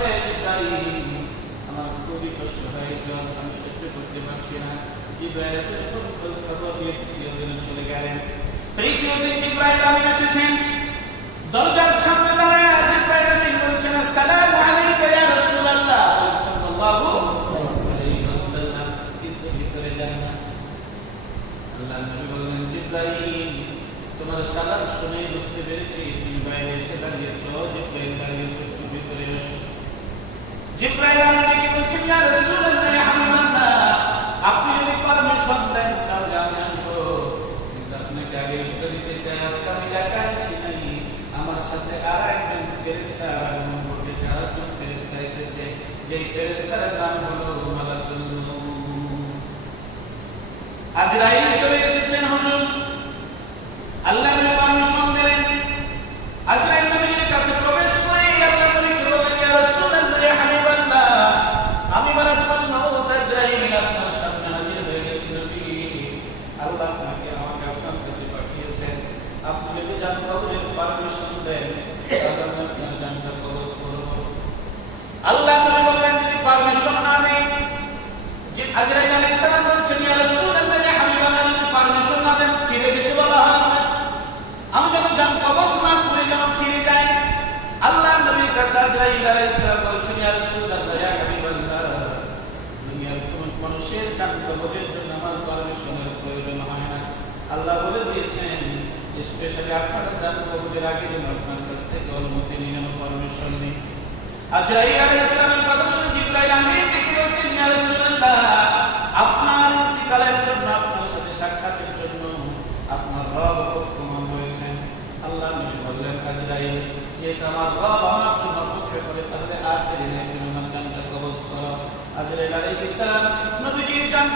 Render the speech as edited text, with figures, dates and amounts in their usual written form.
বলছে জিবরাইল আমার খুবই কষ্ট হয়, জ্বর আমি সহ্য করতে পারছি না। জিবরাইল যখন খোঁজ খবর দিয়ে তৃতীয় দিনে চলে গেলেন। তৃতীয় দিন জিবরাইল আমিন এসেছেন, দরজার সামনে দাঁড়ায় জিবরাইল আমিন বলছেন আসসালামু আলাইকা ইয়া রাসূলুল্লাহ সাল্লাল্লাহু আলাইহি ওয়াসাল্লাম, কিন্তু ভিতরে যান না। আল্লাহ নবী বললেন জিবরাইল তোমার সালাম শুনে বুঝতে পেরেছি তুমি বাইরে এসে দাঁড়িয়েছ, জিবরাইল দাঁড়িয়েছে, তুমি ভিতরে এসো। জিবরাইল আমাকে বলছেন ইয়া রাসূলুল্লাহ ইয়া হাবিবাল্লাহ, আপনি যদি পারমিশন দেন তাহলে আমি আসবো, কিন্তু আপনাকে আগে উত্তর দিতে চাই আজকে আমি একা আসি নাই, আমার সাথে আর একজন ফেরেশতা আগমন করছে, চারজন ফেরেশতা এসেছে, যেই ফেরেশতার নাম হলো মালাকুল মউত। আজরাইল চলে এসেছেন হুজুর। আল্লাহ নবী পারমিশন দিলেন। আজরাইল নবীর কাছে প্রবেশ করে আল্লাহ নবীকে বললেন ইয়া রাসূলুল্লাহ ইয়া হাবিবাল্লাহ, আমি মালাকুল মউত আজরাইল আপনার সামনে হাজির হয়ে গেছি নবী। আল্লাহ আপনাকে আমাকে আপনার কাছে পাঠিয়েছেন, আপনি যদি জান কবরের পারমিশন দেন তাহলে আমি আপনার জানটা কবজ করব। আল্লাহ নবী বললেন যদি পারমিশন না দেই, যে আজরাইল আলাইহিস সালাম বলছেন ইয়া রাসূলুল্লাহ ইয়া হাবিবাল্লাহ, যদি পারমিশন না দেন ফিরে যেতে বলা হয়েছে, আমি যদি জান কবজ না করে যেন ফিরে যাই। আল্লাহ নবীর কাছে আজরাইল আলাইহিস সালাম বলছেন ইয়া রাসূলুল্লাহ ইয়া হাবিবাল্লাহ, দুনিয়ার কোন মানুষের জান কবজের জন্য আমার পারমিশনের প্রয়োজন হয় না। আল্লাহ বলে দিয়েছেন স্পেশালি আপনার জান কবজের আগে যেন আপনার কাছ থেকে অনুমতি নিয়ে যেন পারমিশন নিই। আজরাইল আলাইহিস সালামের কথা শুনে জিবরাইল আমিন ডেকে বলছেন ইয়া রাসূলুল্লাহ, আপনার ইন্তিকালের জন্য, আপনার সাথে সাক্ষাতের জন্য আপনার রব হুকুম হয়েছেন। আল্লাহ নবী বললেন আজরাইল, যেটা আমার রব আমার জন্য অপেক্ষা করে তাহলে আর দেরি নেই, তুমি আমার জানটা কবজ করো। আজরাইল আলাইহিস সালাম নবীজির জান